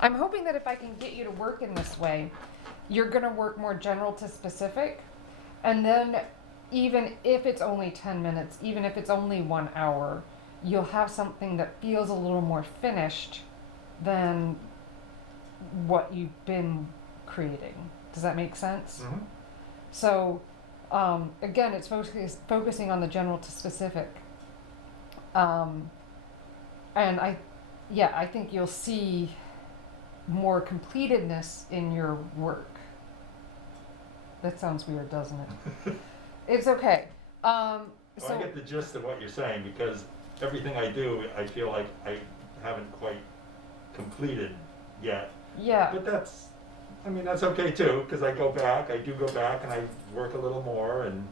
I'm hoping that if I can get you to work in this way, you're gonna work more general to specific. And then even if it's only 10 minutes, even if it's only 1 hour, you'll have something that feels a little more finished than what you've been creating. Does that make sense? Mm-hmm. So, again, it's focusing on the general to specific. Um, and I think you'll see more completedness in your work. That sounds weird, doesn't it? It's okay. So I get the gist of what you're saying, because everything I do, I feel like I haven't quite completed yet. yeah, But that's okay too, because I do go back and I work a little more, and,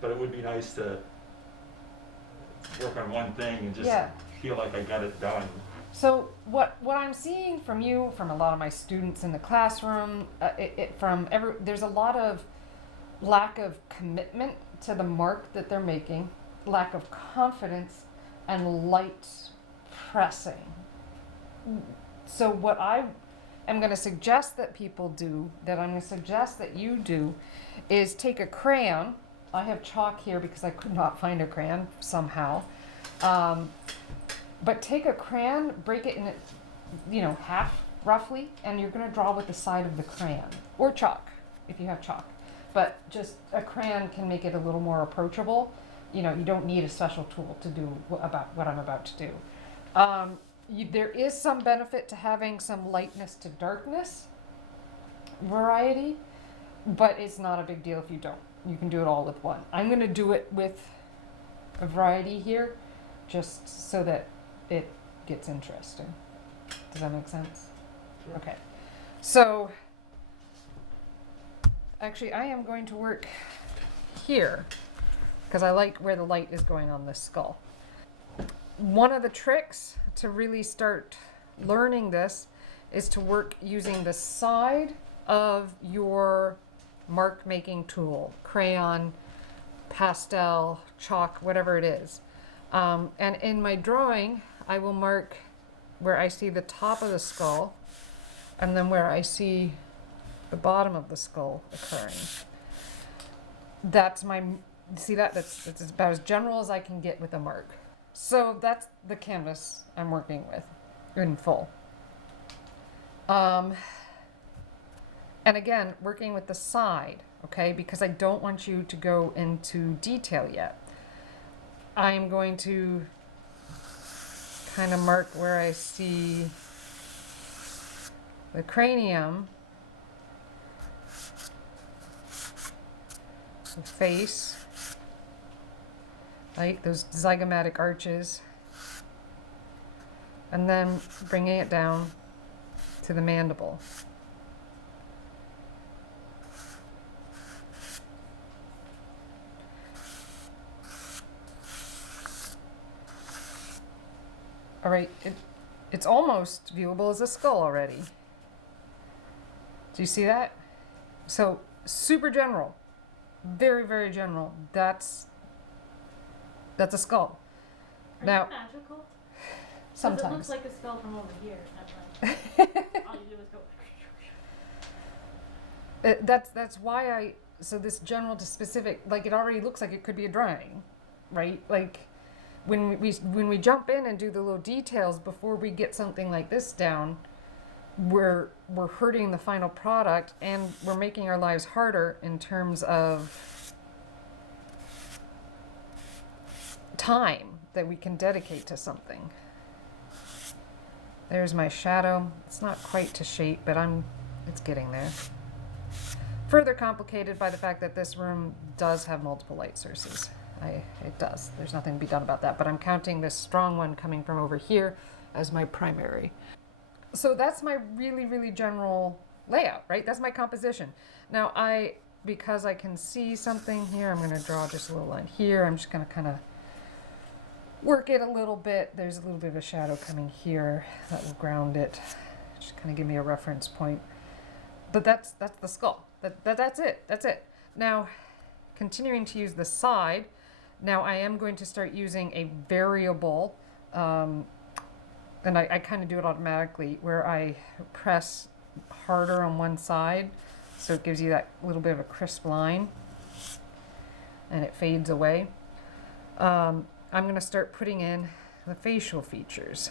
but it would be nice to work on one thing and just Yeah. feel like I got it done. So what I'm seeing from you, from a lot of my students in the classroom, there's a lot of lack of commitment to the mark that they're making, lack of confidence, and light pressing. So what I am going to suggest that people do, that I'm going to suggest that you do, is take a crayon. I have chalk here because I could not find a crayon somehow. But take a crayon, break it in half roughly, and you're going to draw with the side of the crayon, or chalk if you have chalk. But just a crayon can make it a little more approachable. You don't need a special tool to do about what I'm about to do. There is some benefit to having some lightness to darkness variety, but it's not a big deal if you don't. You can do it all with one. I'm going to do it with a variety here, just so that it gets interesting. Does that make sense? Sure. Okay. So, actually, I am going to work here because I like where the light is going on this skull. One of the tricks to really start learning this is to work using the side of your mark making tool, crayon, pastel, chalk, whatever it is. And in my drawing, I will mark where I see the top of the skull and then where I see the bottom of the skull occurring. That's about as general as I can get with a mark. So that's the canvas I'm working with in full. And again, working with the side, okay, because I don't want you to go into detail yet. I'm going to kind of mark where I see the cranium, the face, like those zygomatic arches, and then bringing it down to the mandible. All right, it's almost viewable as a skull already. Do you see that? So super general, very, very general. That's a skull. Are Now, you magical? 'Cause sometimes. it looks like a skull from over here. All you do is go. That's why so this general to specific, like it already looks like it could be a drawing, right? Like when we jump in and do the little details before we get something like this down, we're hurting the final product, and we're making our lives harder in terms of time that we can dedicate to something. There's my shadow. It's not quite to shape, but it's getting there. Further complicated by the fact that this room does have multiple light sources. It does. There's nothing to be done about that, but I'm counting this strong one coming from over here as my primary. So that's my really, really general layout, right? That's my composition. Now because I can see something here, I'm going to draw just a little line here. I'm just going to kind of work it a little bit. There's a little bit of a shadow coming here that will ground it. Just kind of give me a reference point. But that's the skull. That's it. That's it. Now, continuing to use the side, now I am going to start using a variable and I kind of do it automatically where I press harder on one side so it gives you that little bit of a crisp line and it fades away. I'm going to start putting in the facial features.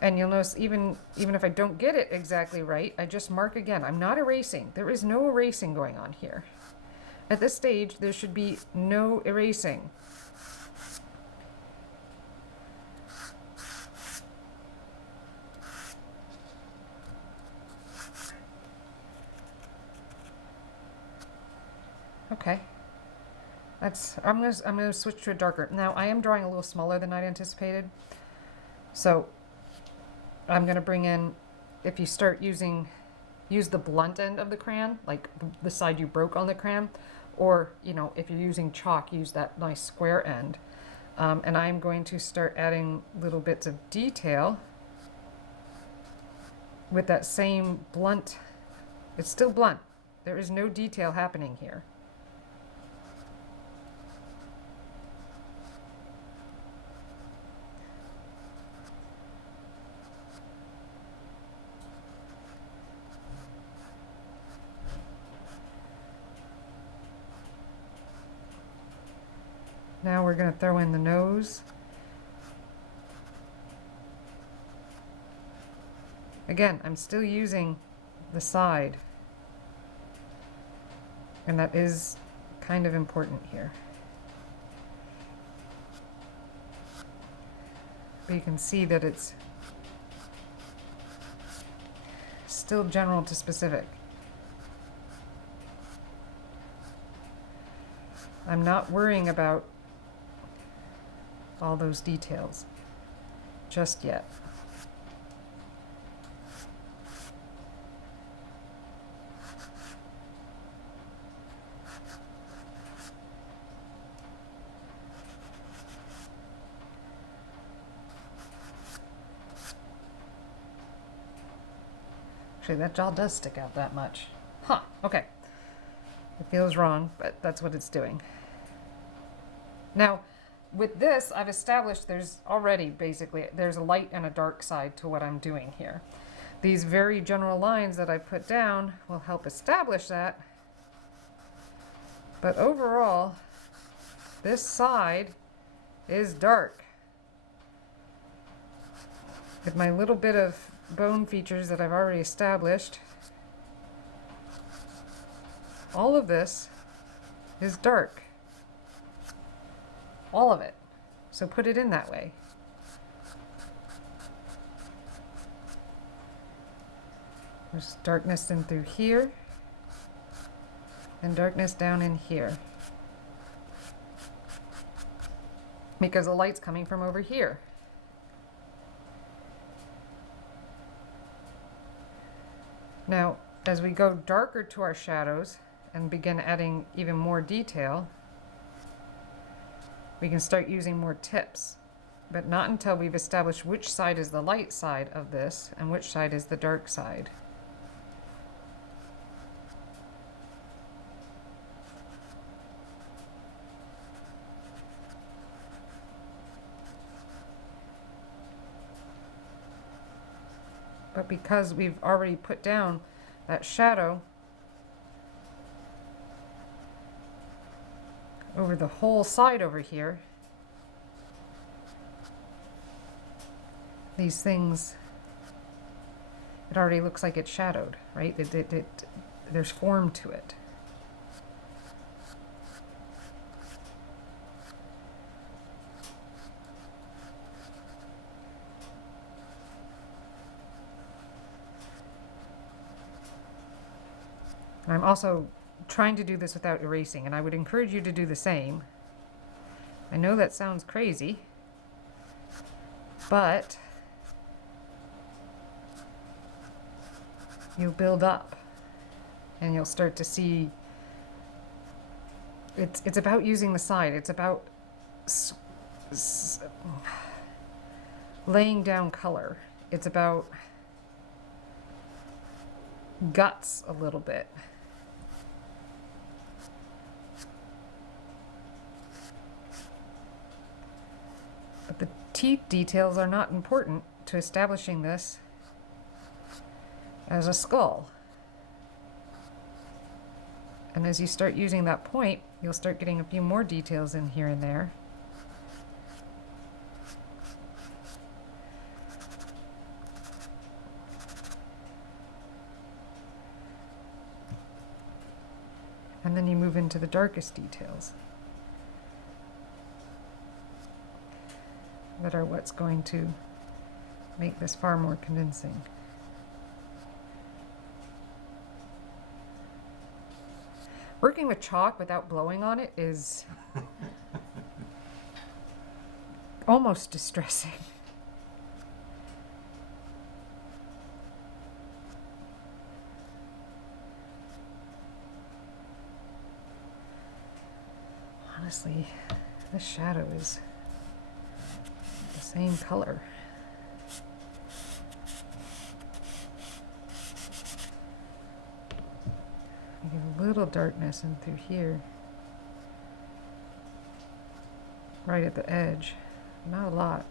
And you'll notice even if I don't get it exactly right, I just mark again. I'm not erasing. There is no erasing going on here. At this stage, there should be no erasing. Okay. I'm gonna switch to a darker. Now I am drawing a little smaller than I'd anticipated. So I'm gonna bring in, if you start use the blunt end of the crayon, like the side you broke on the crayon, or if you're using chalk, use that nice square end. And I'm going to start adding little bits of detail with that same blunt. It's still blunt. There is no detail happening here. Now we're going to throw in the nose. Again, I'm still using the side, and that is kind of important here. But you can see that it's still general to specific. I'm not worrying about all those details just yet. Actually, that jaw does stick out that much. Huh, okay. It feels wrong, but that's what it's doing. Now, with this, I've established there's a light and a dark side to what I'm doing here. These very general lines that I put down will help establish that. But overall, this side is dark. With my little bit of bone features that I've already established, all of this is dark. All of it. So put it in that way. There's darkness in through here and darkness down in here, because the light's coming from over here. Now, as we go darker to our shadows and begin adding even more detail, we can start using more tips, but not until we've established which side is the light side of this and which side is the dark side. But because we've already put down that shadow over the whole side over here, these things, it already looks like it's shadowed, right? There's form to it. And I'm also trying to do this without erasing, and I would encourage you to do the same. I know that sounds crazy, but you'll build up and you'll start to see it's about using the side. It's about laying down color. It's about guts a little bit. teeth details are not important to establishing this as a skull. And as you start using that point, you'll start getting a few more details in here and there. And then you move into the darkest details that are what's going to make this far more convincing. Working with chalk without blowing on it is almost distressing. Honestly, this shadow is the same color. I get a little darkness in through here, right at the edge, not a lot.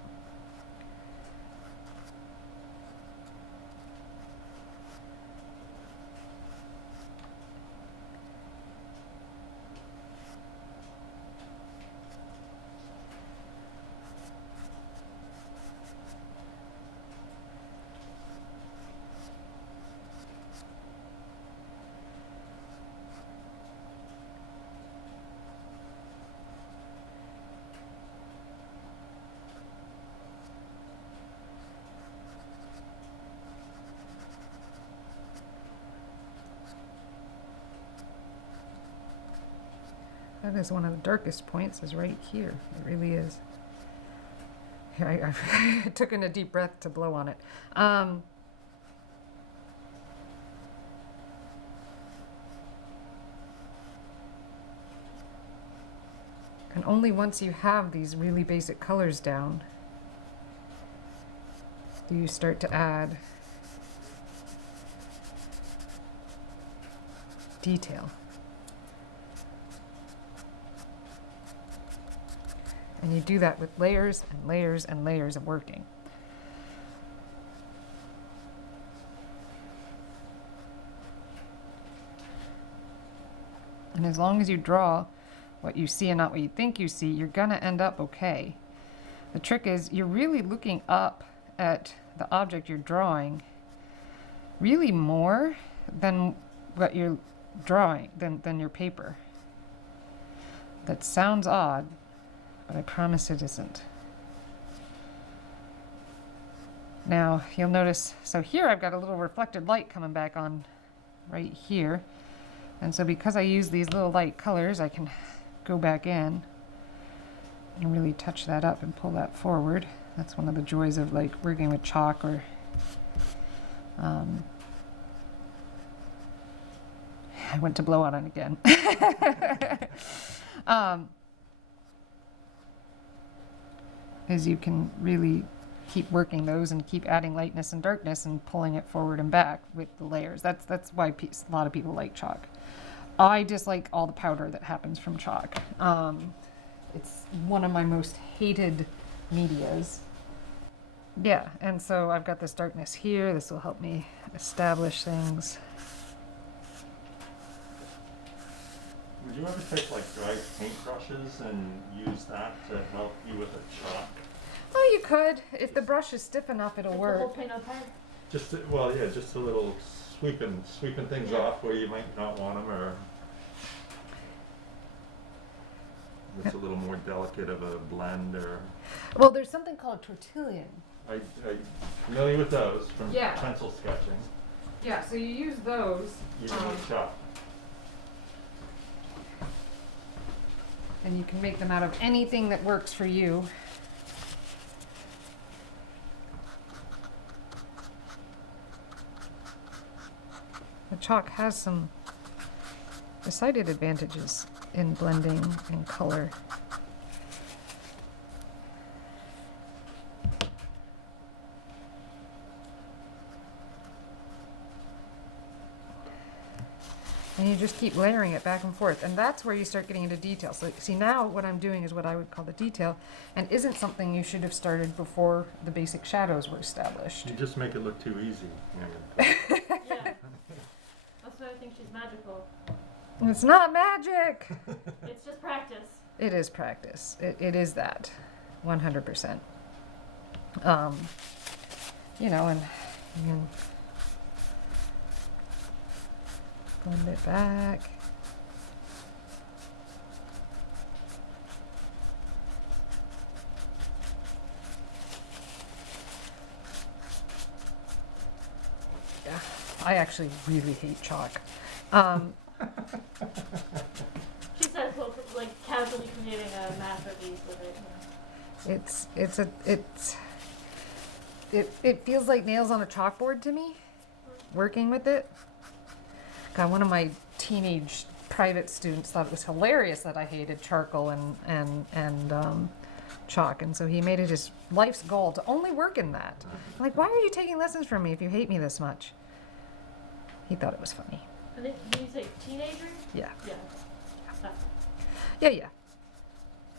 That is one of the darkest points, is right here. It really is. Here, I took in a deep breath to blow on it. And only once you have these really basic colors down do you start to add detail. And you do that with layers and layers and layers of working. And as long as you draw what you see and not what you think you see, you're gonna end up okay. The trick is you're really looking up at the object you're drawing really more than what you're drawing, than your paper. That sounds odd, but I promise it isn't. Now, you'll notice, so here I've got a little reflected light coming back on right here. And so because I use these little light colors, I can go back in and really touch that up and pull that forward. That's one of the joys of like working with chalk or I went to blow on it again. Is you can really keep working those and keep adding lightness and darkness and pulling it forward and back with the layers. That's why a lot of people like chalk. I dislike all the powder that happens from chalk. It's one of my most hated medias. Yeah, and so I've got this darkness here. This will help me establish things. Would you ever take like dry paintbrushes and use that to help you with a chalk? Oh, you could. If the brush is stiff enough, it'll Like the whole work. paint apart? Just just a little sweeping things Yeah. off where you might not want them, or it's a little more delicate of a blend, or Well, there's something called tortillon. I familiar with those from Yeah. pencil sketching, Yeah, so you use those. even with chalk. And you can make them out of anything that works for you. The chalk has some decided advantages in blending and color. And you just keep layering it back and forth. And that's where you start getting into detail. So see, now what I'm doing is what I would call the detail, and isn't something you should have started before the basic shadows were established. You just make it look too easy. Amber. Yeah. That's why I think she's magical. It's not magic. It's just practice. It is practice. It is that, 100%. You know, and you can blend it back. Yeah, I actually really hate chalk. She says, well, like casually creating a masterpiece with it. It feels like nails on a chalkboard to me, working with it. God, one of my teenage private students thought it was hilarious that I hated charcoal and chalk, and so he made it his life's goal to only work in that. I'm like, why are you taking lessons from me if you hate me this much? He thought it was funny. I think, did you say teenager? Yeah, Yeah. That's yeah.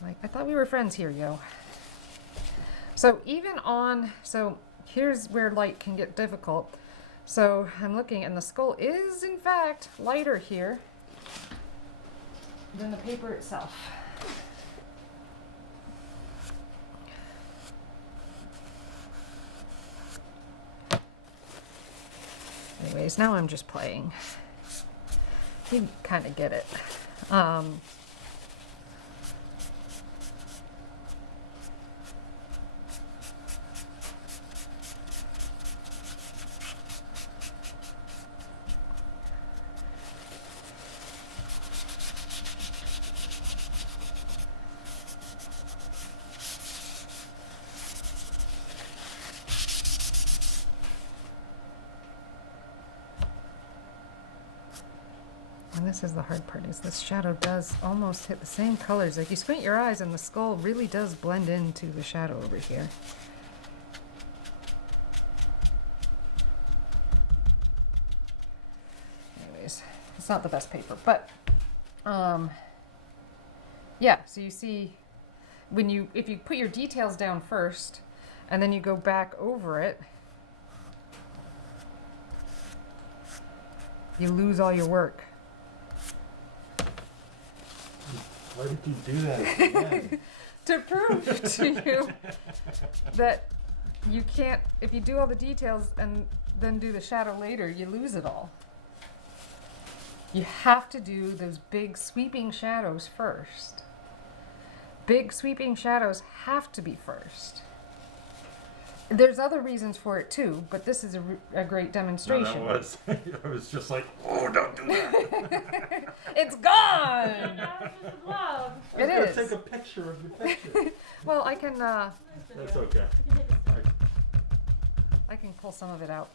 Like, I thought we were friends here, yo. So so here's where light can get difficult. So I'm looking, and the skull is in fact lighter here than the paper itself. Anyways, now I'm just playing. You kind of get it. And this is the hard part, is this shadow does almost hit the same colors. Like, you squint your eyes and the skull really does blend into the shadow over here. Anyways, it's not the best paper, but yeah, so you see if you put your details down first and then you go back over it, you lose all your work. Why did you do that at the end? To prove to you that you can't, if you do all the details and then do the shadow later, you lose it all. You have to do those big sweeping shadows first. Big sweeping shadows have to be first. There's other reasons for it too, but this is a great No, demonstration. that was. I was just like, oh, don't do that. It's gone! That was just a vlog. It I was is. gonna take a picture of the picture. Well, I can Nice That's video. okay. You can take a selfie. I can pull some of it out.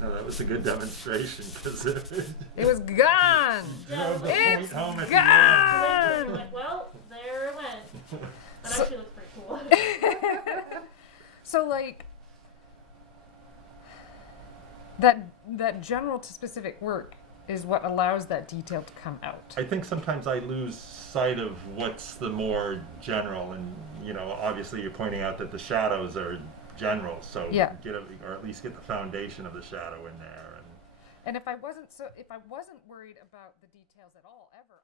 No, that was a good demonstration because It was gone! drove the It's point home at gone! You're like, well, there it went. That So- actually looks pretty cool. So, like, that general to specific work is what allows that detail to come out. I think sometimes I lose sight of what's the more general, and obviously you're pointing out that the shadows are general, so Yeah. or at least get the foundation of the shadow in there. And if I wasn't worried about the details at all ever,